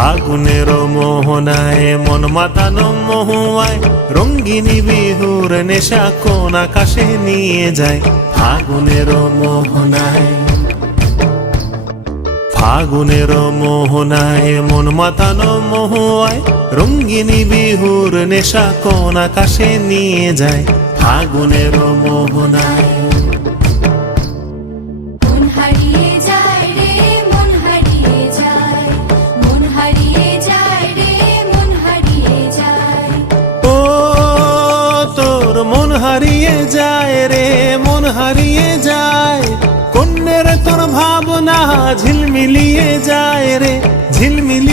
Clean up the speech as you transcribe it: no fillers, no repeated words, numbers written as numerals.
ফাগুনের মোহনায় মন মাতানো মহুয়ায় রঙ্গিনী বিহুর নেশা কোন আকাশে নিয়ে যায়। ফাগুনের মোহনায় ফাগুনের মোহনায় মন মাতানো মহুয়ায় রঙ্গিনী বিহুর নেশা কোন আকাশে নিয়ে যায়। ফাগুনের মোহনায় মন হারিয়ে যায় রে, মন হারিয়ে যায়। কন্যের তোর ভাবনা ঝিলমিলিয়ে যায় রে, ঝিলমিলিয়ে